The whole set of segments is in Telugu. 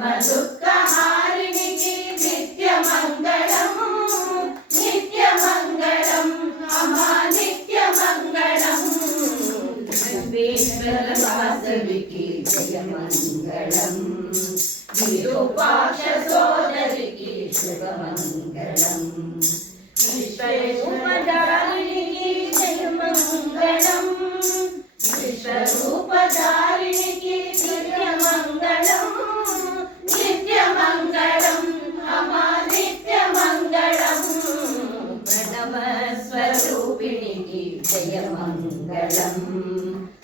దుఃఖహారిణికి నిత్యమంగళం నిత్యమంగళం అమా నిత్యమంగళం సర్వేశ్వర వాసవికి జయమంగళం విరూపాక్ష సోదరికి శుభమంగళం విశ్వరూపధారిణికి జయమంగళం విశ్వరూపధారిణికి నిత్యమంగళం నిత్యమంగళం అమా నిత్యమంగళం ప్రణవ స్వరూపిణికి జయమంగళం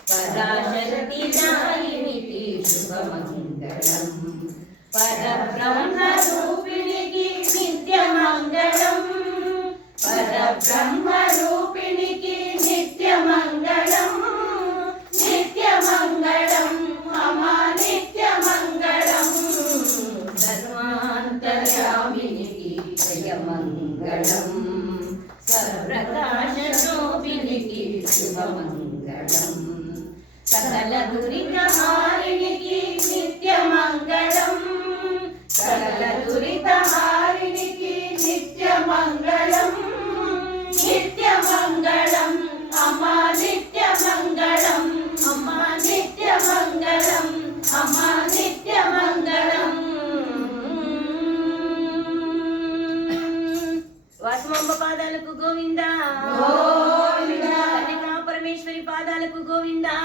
పరాశక్తి నాయినికి శుభమంగళం పరబ్రహ్మ రూపిణికి నిత్యమంగళం పరబ్రహ్మ రూపిణికి నిత్యమంగళం నిత్యమంగళం అమా నిత్యమంగళం సర్వాంతర్యామినికి జయమంగళం సర్వప్రకాశ రూపిణికి శుభమంగళం సకల దురితహారిణికి నిత్యమంగళం సకల దురితహారిణికి నిత్యమంగళం నిత్యమంగళం అమా నిత్యమంగళం అమా నిత్యమంగళం అమా నిత్యమంగళం వాసమాంబ పాదాలకు గోవిందా గోవిందా కన్యకా పరమేశ్వరి పాదాలకు గోవిందా